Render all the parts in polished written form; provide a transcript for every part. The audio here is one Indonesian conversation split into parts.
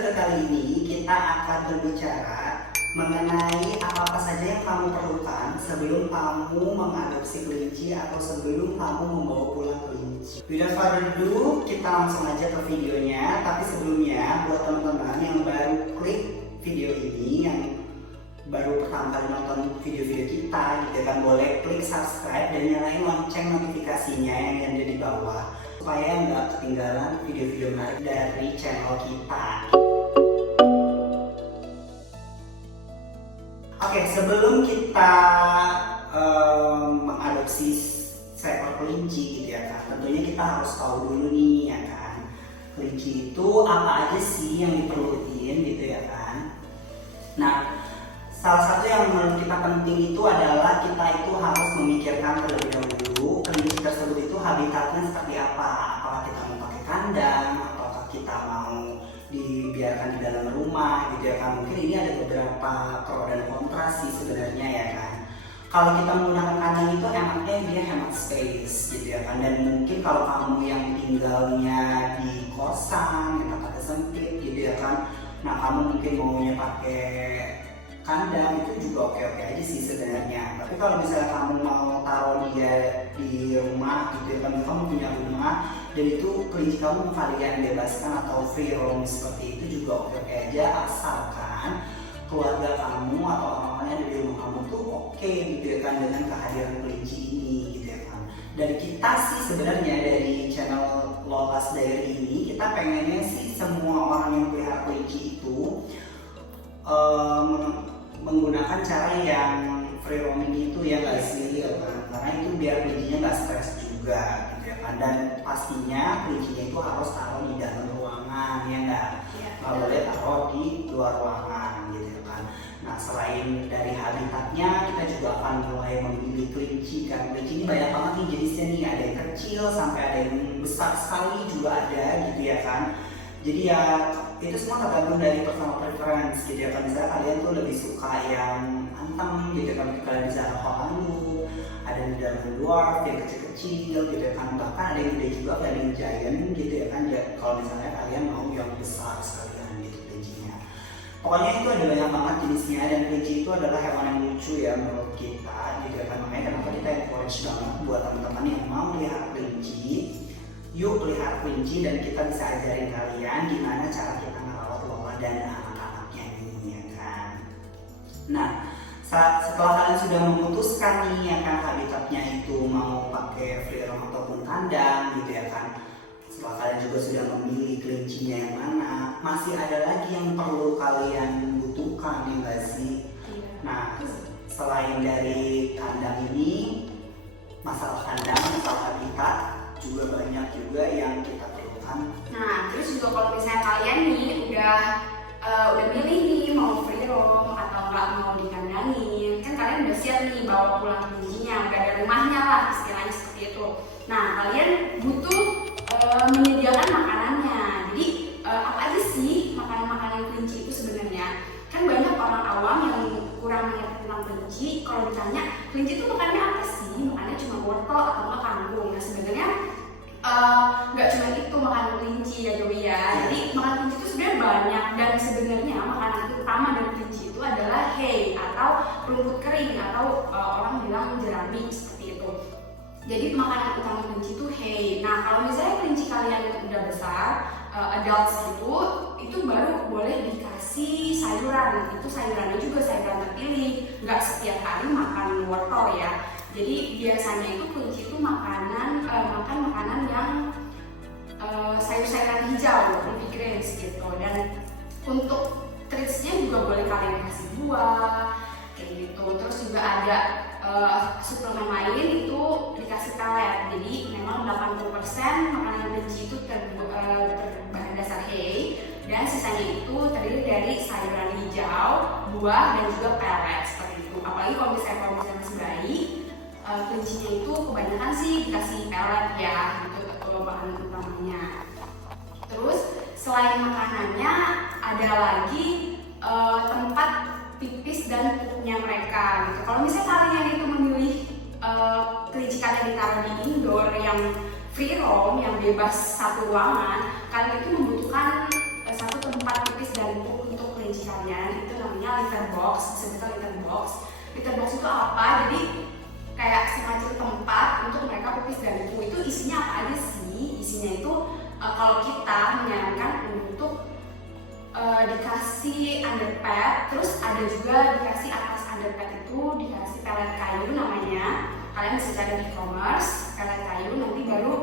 episode kali ini kita akan berbicara mengenai apa-apa saja yang kamu perlukan sebelum kamu mengadopsi kelinci atau sebelum kamu membawa pulang kelinci. Without further ado, kita langsung aja ke videonya. Tapi sebelumnya, buat teman-teman yang baru klik video ini, yang baru pertama kali nonton video-video kita, gitu kan, boleh klik subscribe dan nyalain lonceng notifikasinya yang ada di bawah supaya nggak ketinggalan video-video menarik dari channel kita. Oke, sebelum kita mengadopsi seekor kelinci, gitu ya kan, tentunya kita harus tahu dulu nih, ya kan, kelinci itu apa aja sih yang diperluin, gitu ya kan. Nah, salah satu yang menurut kita penting itu adalah kita itu harus memikirkan terlebih dahulu kelinci tersebut itu habitatnya seperti apa. Apakah kita mau pakai kandang, apakah kita mau dibiarkan di dalam rumah, gitu ya kan. Mungkin ini ada beberapa pro dan kontra sih sebenarnya, ya kan. Kalau kita menggunakan kandang itu enaknya dia hemat space, gitu ya kan. Dan mungkin kalau kamu yang tinggalnya di kosan, yang tempatnya sempit, gitu ya kan, nah kamu mungkin maunya pakai kandang, itu juga oke-oke aja sih sebenarnya. Tapi kalau misalnya kamu mau taruh dia di rumah, gitu ya kan, kamu punya rumah dan itu kelinci kamu kalian bebaskan atau free roam seperti itu juga oke-oke aja, asalkan keluarga kamu atau orang-orang yang ada di rumah kamu tuh oke, gitu ya kan, dengan kehadiran kelinci ini, gitu ya kan. Dan kita sih sebenarnya dari channel Lolas Diary ini, kita pengennya sih semua orang yang pelihara kelinci itu menggunakan cara yang free roaming itu, ya nggak sih, ya kan? Karena itu biar kelincinya nggak stres juga, gitu ya kan. Dan pastinya kelincinya itu harus taruh di dalam ruangan, ya nggak boleh taruh di luar ruangan, gitu ya kan. Nah, selain dari habitatnya, kita juga akan mulai memilih kelinci kan. Kelinci ini banyak banget nih jenisnya nih, ada yang kecil sampai ada yang besar sekali juga ada, gitu ya kan. Jadi ya itu semua tergantung dari personal preference, gitu ya kan. Misalnya kalian tuh lebih suka yang anteng, gitu kan, kalian bisa Hokandu, ada yang dalam dwarf, yang kecil-kecil, gitu ya kan. Bahkan ada yang gede juga, ada yang giant, gitu ya kan. Ya, kalau misalnya kalian mau yang besar sekalian, gitu kelincinya. Pokoknya itu ada banyak banget jenisnya, dan kelinci itu adalah hewan yang lucu ya menurut kita, gitu ya kan. Makanya kenapa kita encourage banget buat teman-teman yang mau pelihara kelinci, yuk pelihara kelinci dan kita bisa ajarin kalian gimana cara kita merawat Lola dan anak-anaknya ini, ya kan. Nah, setelah kalian sudah memutuskan nih, ya kan, habitatnya itu mau pakai free roam ataupun kandang, gitu ya kan. Setelah kalian juga sudah memilih kelincinya yang mana, masih ada lagi yang perlu kalian butuhkan, ya nggak sih? Nah, selain dari kandang ini, masalah kandang, masalah habitat juga banyak juga yang kita perlukan. Nah, terus juga kalau misalnya kalian nih udah milih nih mau free roam atau nggak mau dikandangin, kan kalian udah siap nih bawa pulang kelincinya, udah ada rumahnya lah istilahnya seperti itu. Nah, kalian butuh menyediakan makanannya. Jadi apa aja sih makanan-makanan kelinci itu sebenarnya? Kan banyak orang awam yang kurang mengerti tentang kelinci. Kalau ditanya kelinci itu makannya apa sih? Makannya cuma wortel atau nggak kangkung. Nah, sebenarnya nggak cuma itu makanan kelinci ya Joey ya. Jadi makanan kelinci itu sebenarnya banyak, dan sebenarnya makanan utama dari kelinci itu adalah hay atau rumput kering atau orang bilang jerami seperti itu. Jadi makanan utama kelinci itu hay. Nah, kalau misalnya kelinci kalian udah besar, adults itu baru boleh dikasih sayuran. Itu sayurannya juga sayuran terpilih, nggak setiap hari makan wortel ya. Jadi biasanya itu kelinci itu makan makanan yang sayur-sayuran hijau, leafy greens gitu. Dan untuk treatsnya juga boleh kalian kasih buah kayak gitu. Terus juga ada suplemen lain itu dikasih pelet. Jadi memang 80% makanan kelinci itu berbahan dasar hay, dan sisanya itu terdiri dari sayuran hijau, buah, dan juga pelet seperti itu. Apalagi kalau misalnya masih bayi, kelincinya itu kebanyakan sih dikasih pelet ya, gitu bahan utamanya. Terus selain makanannya ada lagi tempat pipis dan pupnya mereka gitu. Kalau misalnya kalian itu memilih kelinci kalian ditaruh di indoor yang free roam, yang bebas satu ruangan, kalian itu membutuhkan satu tempat pipis disebutnya litter box. Litter box itu apa? Jadi kayak semacam tempat untuk mereka pipis dan itu isinya apa aja sih? Isinya itu kalau kita menyarankan untuk dikasih underpad, terus ada juga dikasih atas underpad itu dikasih pelet kayu namanya. Kalian bisa cari di e-commerce pelet kayu, nanti baru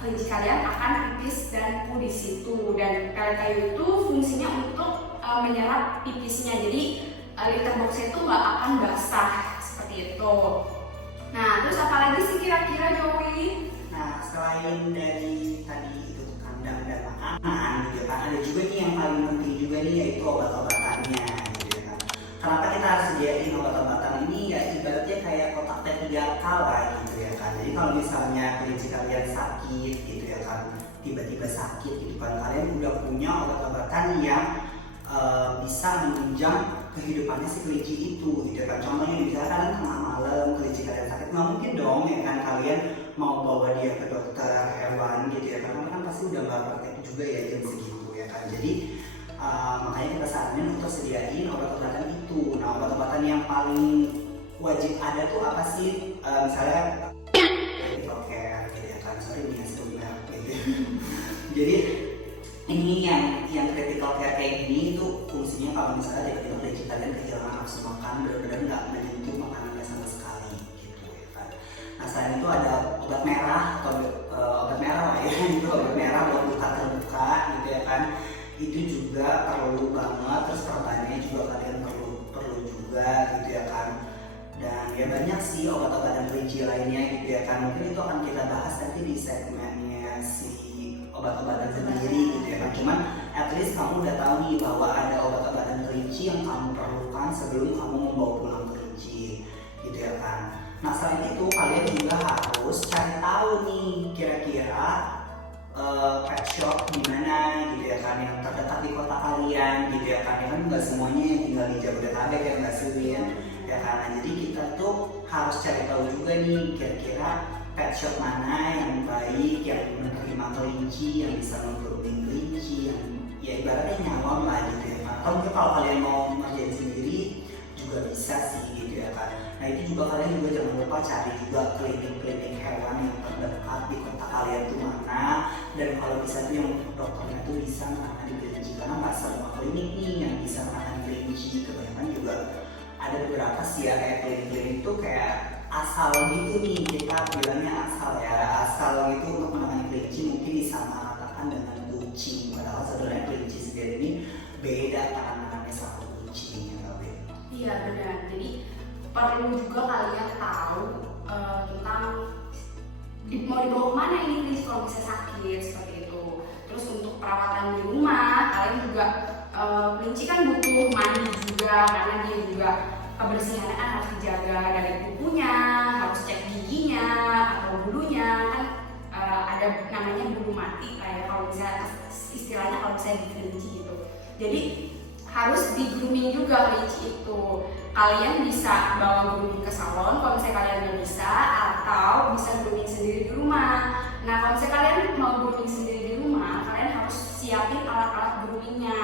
kelinci kalian akan pipis dan poo di situ. Dan pelet kayu itu fungsinya untuk menyerap pipisnya, jadi litter box itu nggak akan basah seperti itu. Nah, terus apa lagi sih kira-kira Joey? Nah, selain dari tadi itu kandang dan makanan gitu kan, ada juga nih yang paling penting juga nih, yaitu obat-obatannya gitu kan. Kenapa kita harus sediain obat-obatan ini? Ya ibaratnya kayak kotak T3K lah gitu ya kan. Jadi kalau misalnya kelinci kalian sakit gitu ya kan, tiba-tiba sakit gitu kan, kalian udah punya obat-obatan yang bisa menunjang kehidupannya si kelinci itu gitu kan. Contohnya misalnya kalian tengah malam kelinci kalian sakit, nggak mungkin dong ya kan kalian mau bawa dia ke dokter hewan gitu ya kan, karena kan pasti udah nggak praktek juga ya jam segitu ya kan. Jadi makanya kita saranin untuk sediain obat-obatan itu. Nah, obat-obatan yang paling wajib ada tuh apa sih? Misalnya critical care gitu ya kan, sorry nih sebelumnya gitu. Jadi ini yang critical care kayak gini itu fungsinya kalau misalnya tiba-tiba kelinci kalian kehilangan nafsu makan, benar-benar nggak menyentuh makanannya sama sekali gitu ya kan. Nah, selain itu ada obat merah atau obat merah lah ya, itu obat merah buat luka terbuka gitu ya kan. Itu juga perlu banget, terus perbannya juga kalian perlu juga gitu ya kan. Dan ya banyak sih obat-obatan kelinci lainnya gitu ya kan. Mungkin itu akan kita bahas nanti di segmennya si obat-obatan sendiri gitu ya kan. Cuman at least kamu udah tahu nih bahwa ada obat-obatan kelinci yang kamu perlukan sebelum kamu membawa pulang kelinci gitu ya kan. Nah, selain itu kalian juga harus cari tahu nih kira-kira pet shop di mana gitu ya kan, yang terdekat di kota kalian gitu ya kan. Ya kan nggak semuanya yang tinggal di Jabodetabek ya nggak sih ya kan. Nah, jadi kita tuh harus cari tahu juga nih kira-kira pet shop mana yang baik, yang menerima kelinci, yang bisa memproduksi kelinci, yang ya ibaratnya nyawang lah gitu ya kan. Atau mungkin kalau kalian mau ngerjain sendiri juga bisa sih gitu ya kan. Nah, itu juga kalian juga jangan lupa cari juga klinik-klinik hewan yang terdekat di kota kalian tuh mana. Dan kalau bisa tuh yang dokternya tuh bisa menangani kelinci, karena nggak semua klinik nih yang bisa menangani kelinci. Kebanyakan juga ada beberapa sih ya kayak klinik-klinik tuh kayak asal gitu nih, kita bilangnya asal ya, asal gitu untuk menangani kelinci mungkin disamaratakan dengan kucing, padahal sebenarnya kelinci sendiri ini beda penanganannya sama kucing ya. Iya benar, jadi perlu juga kalian tahu tentang mau dibawa kemana ini kelinci kalau bisa sakit seperti itu. Terus untuk perawatan di rumah, kalian juga kelinci kan butuh mandi juga, karena dia juga kebersihannya kan harus dijaga dari kukunya, harus cek giginya atau bulunya kan ada namanya bulu mati kayak kalau misalnya istilahnya kalau misalnya di kelinci gitu. Jadi harus di grooming juga kelinci itu. Kalian bisa bawa grooming ke salon kalau misalnya kalian nggak bisa, atau bisa grooming sendiri di rumah. Nah, kalau misalnya kalian mau grooming sendiri di rumah, kalian harus siapin alat-alat groomingnya.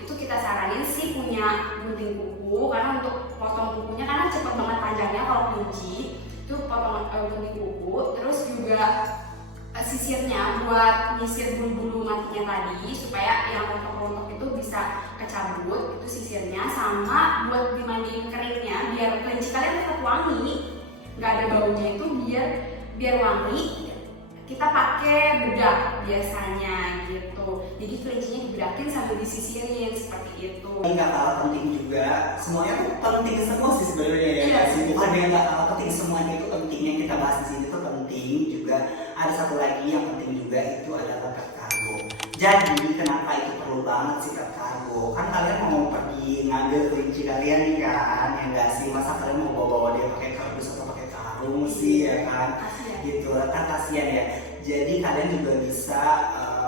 Itu kita saranin sih punya gunting kuku, karena untuk potong kukunya karena cepet banget panjangnya kalau kelinci itu potong gunting kuku. Terus juga sisirnya buat nyisir bulu-bulu matinya tadi supaya yang rontok-rontok itu bisa kecabut, itu sisirnya. Sama buat dimandiin keringnya biar kelinci kalian tetap wangi, nggak ada baunya, itu biar wangi kita pakai bedak biasanya gitu. Jadi kelincinya dibedakin sambil disisirin seperti itu. Ini nggak kalah penting juga, semuanya tuh penting semua sih sebenarnya ya. Bukan yang nggak kalah penting, semuanya itu penting. Yang kita bahas di sini tuh penting juga. Ada satu lagi yang penting juga, itu adalah pet cargo. Jadi kenapa itu perlu banget sih pet cargo? Kan kalian mau pergi ngambil kelinci kalian nih kan, ya nggak sih? Masa kalian mau bawa dia pakai kardus atau pakai karung sih ya kan? Gitu kan kasihan ya. Jadi kalian juga bisa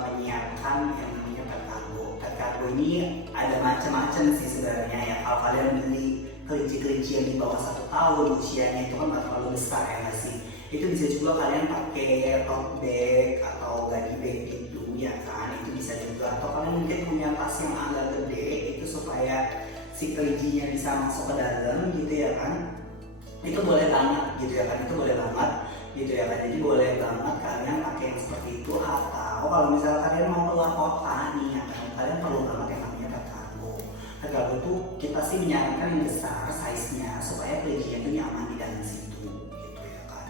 menyiapkan yang namanya pet cargo. Pet cargo ini ada macam-macam sih sebenarnya ya. Kalau kalian beli kelinci-kelinci yang di bawah 1 tahun usianya itu kan nggak terlalu besar ya nggak sih? Itu bisa juga kalian pakai tote bag atau gunny bag gitu ya kan, itu bisa juga. Atau kalian mungkin punya tas yang agak gede itu supaya si kelincinya bisa masuk ke dalam gitu ya kan, itu boleh banget gitu ya kan, itu boleh banget gitu ya kan. Jadi boleh banget kalian pakai yang seperti itu. Atau kalau misalnya kalian mau keluar kota nih ya kan, kalian perlu banget yang namanya pet cargo. Pet cargo itu kita sih menyarankan yang besar size-nya supaya kelincinya itu nyaman di dalam situ gitu ya kan.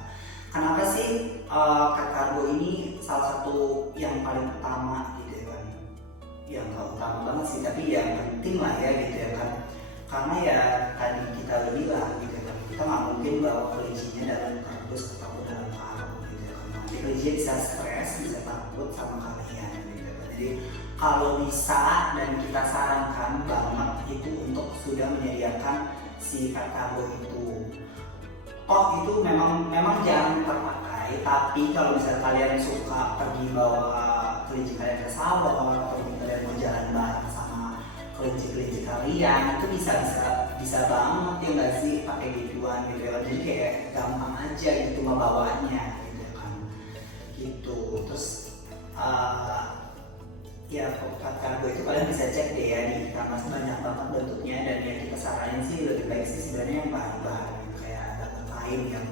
Kenapa sih pet cargo ini salah satu yang paling utama gitu ya kan, yang gak utama banget sih tapi yang penting lah ya gitu ya kan. Karena ya tadi kita udah bilang gitu ya kan, kita nggak mungkin bawa kelincinya dalam kardus atau dalam karung gitu ya kan. Nanti kelincinya bisa stres, bisa takut sama kalian gitu ya kan. Jadi kalau bisa dan kita sarankan banget itu untuk sudah menyediakan si pet cargo itu. Oh itu memang jarang terpakai, tapi kalau misalnya kalian suka pergi bawa kelinci kalian ke salon atau kalian mau jalan bareng sama kelinci kalian, itu bisa banget ya nggak sih pakai gituan gitu ya. Jadi kayak gampang aja gitu membawanya gitu kan gitu. Terus ya pet cargo itu kalian bisa cek deh ya di e-commerce, banyak banget bentuknya, dan yang kita saranin sih lebih baik sih sebenarnya yang bahan-bahan kayak ada kain yang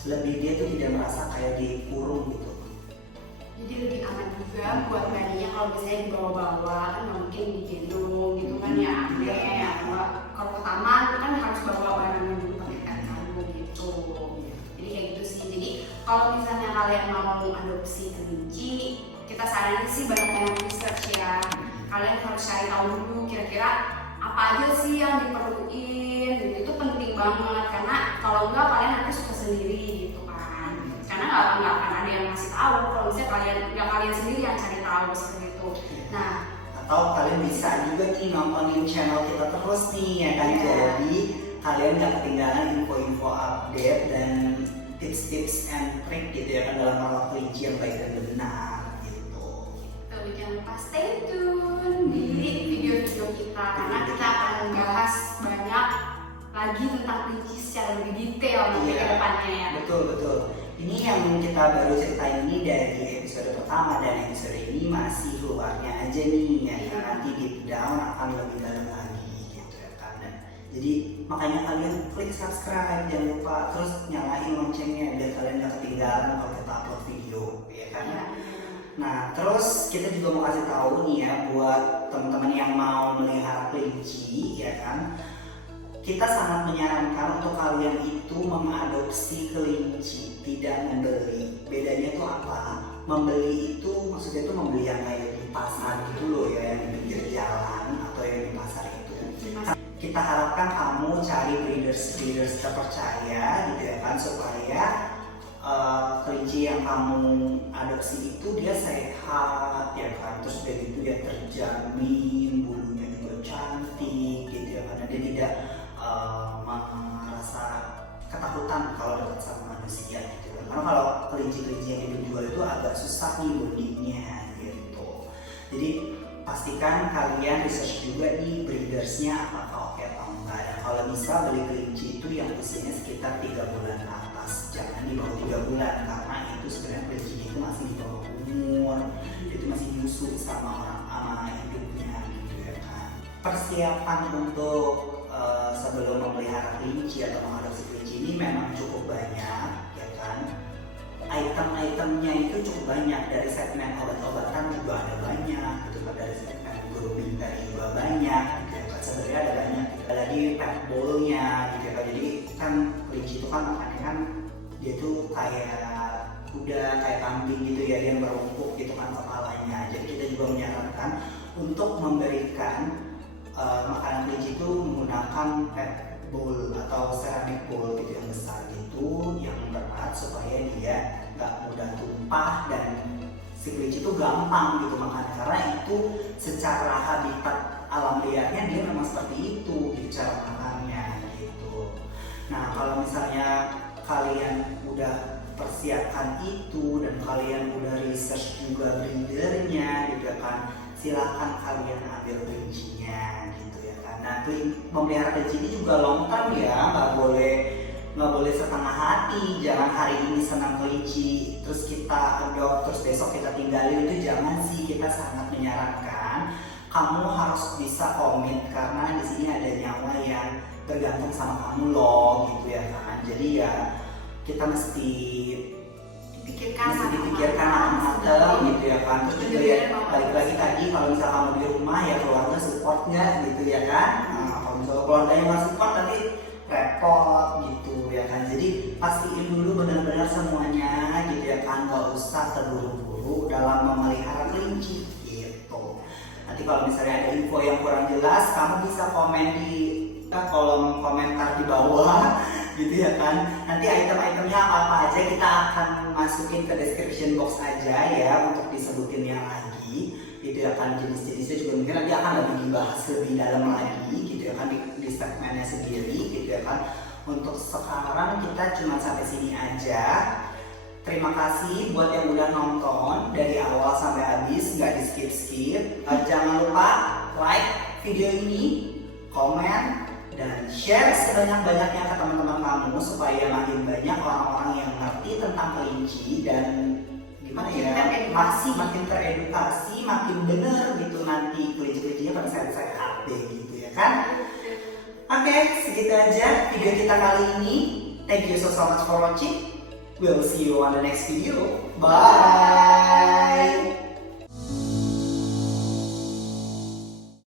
lebih dia tuh tidak merasa kayak dikurung gitu. Jadi lebih aman juga buat bayinya kalau misalnya dibawa-bawa, kan nggak mungkin digendong gitu kan ya. Kalau ke taman kan harus bawa barangnya dulu pakai pet cargo gitu. Jadi kayak gitu sih. Jadi kalau misalnya kalian mau adopsi kelinci, kita saranin sih banyak research ya. Kalian harus cari tahu dulu kira-kira apa aja sih yang diperluin gitu. Itu penting banget, karena kalau enggak kalian nanti suka sendiri gitu kan. Karena nggak akan ada yang ngasih tahu kalau misalnya kalian sendiri yang cari tahu seperti itu. Nah, atau kalian bisa juga nih nontonin channel kita terus nih ya kan. Jadi kalian nggak ketinggalan info-info update dan tips-tips and trik gitu ya kan dalam merawat kelinci yang baik dan benar gitu. Jangan lupa stay tune di video-video kita, karena kita akan membahas banyak lagi tentang kelinci secara lebih detail nanti ke depannya ya. Betul. Ini yang kita baru ceritain ini dari episode pertama, dan episode ini masih luarnya aja nih ya. Nanti deep down akan lebih dalam lagi gitu ya kan. Jadi makanya kalian klik subscribe, jangan lupa, terus nyalain loncengnya biar kalian gak ketinggalan kalau kita upload video ya kan. Nah terus kita juga mau kasih tahu nih ya buat teman-teman yang mau melihara kelinci ya kan, kita sangat menyarankan untuk kalian itu mengadopsi kelinci, tidak membeli. Bedanya itu apa? Membeli itu maksudnya itu membeli yang kayak di pasar gitu loh ya, yang di pinggir jalan atau yang di pasar itu. Kita harapkan kamu cari breeders terpercaya gitu ya kan, supaya kelinci yang kamu adopsi itu dia sehat ya kan, terus udah gitu dia terjamin, bulunya juga cantik gitu ya, karena dia tidak merasa ketakutan kalau dekat sama manusia gitu kan. Karena kalau kelinci-kelinci yang dijual itu agak susah nih bondingnya gitu. Jadi pastikan kalian research juga nih breedersnya apakah oke atau enggak. Dan kalau bisa beli kelinci itu yang usianya sekitar 3 bulan ke atas, jangan di bawah 3 bulan, karena itu sebenarnya kelinci itu masih di bawah umur, itu masih nyusu sama orang ama hidupnya gitu ya kan. Persiapan untuk sebelum memelihara kelinci atau mengadopsi kelinci ini memang cukup banyak ya kan. Item-itemnya itu cukup banyak, dari segmen obat-obatan juga ada banyak gitu kan, dari segmen grooming tadi juga banyak gitu ya kan. Sebenarnya ada banyak gitu. Ada lagi pet bowl-nya gitu ya kan. Jadi kan kelinci itu kan makannya kan dia tuh kayak kuda, kayak kambing gitu ya, yang berumpuk gitu kan kepalanya. Jadi kita juga menyarankan untuk memberikan makanan kelinci itu menggunakan pet bowl atau ceramic bowl gitu yang besar gitu, yang berat, supaya dia nggak mudah tumpah dan si kelinci itu gampang gitu makan, karena itu secara habitat alam liarnya dia memang seperti itu gitu cara makannya gitu. Nah kalau misalnya kalian udah persiapkan itu dan kalian udah research juga breedernya gitu kan, silakan kalian ambil kelincinya gitu ya kan. Nah memelihara kelinci ini juga long term ya, nggak boleh setengah hati. Jangan hari ini senang kelinci terus kita adopt terus besok kita tinggalin, itu jangan sih. Kita sangat menyarankan kamu harus bisa komit karena di sini ada nyawa yang tergantung sama kamu loh gitu ya kan. Jadi ya kita mesti dipikirkan matang-matang gitu ya kan. Terus juga ya balik lagi tadi kalau misalnya kamu di rumah ya keluarga support nggak gitu ya kan. Nah, kalau misalnya keluarganya nggak support nanti repot gitu ya kan. Jadi pastiin dulu benar-benar semuanya gitu ya kan, nggak usah terburu-buru dalam memelihara kelinci gitu. Nanti kalau misalnya ada info yang kurang jelas, kamu bisa komen di kolom komentar di bawah gitu ya kan. Nanti item-itemnya apa-apa aja kita akan masukin ke description box aja ya untuk disebutin yang lagi gitu ya kan. Jenis-jenisnya juga mungkin nanti akan lebih dibahas lebih dalam lagi gitu ya kan di segmennya sendiri gitu ya kan. Untuk sekarang kita cuma sampai sini aja. Terima kasih buat yang udah nonton dari awal sampai habis, nggak di skip-skip. Jangan lupa like video ini, komen, dan share sebanyak-banyaknya ke teman-teman kamu supaya makin banyak orang-orang yang ngerti tentang kelinci dan gimana ya, makin teredukasi, makin bener gitu nanti kelinci-kelincinya pada sehat-sehat deh gitu ya kan. Oke, segitu aja video kita kali ini. Thank you so much for watching. We'll see you on the next video. Bye.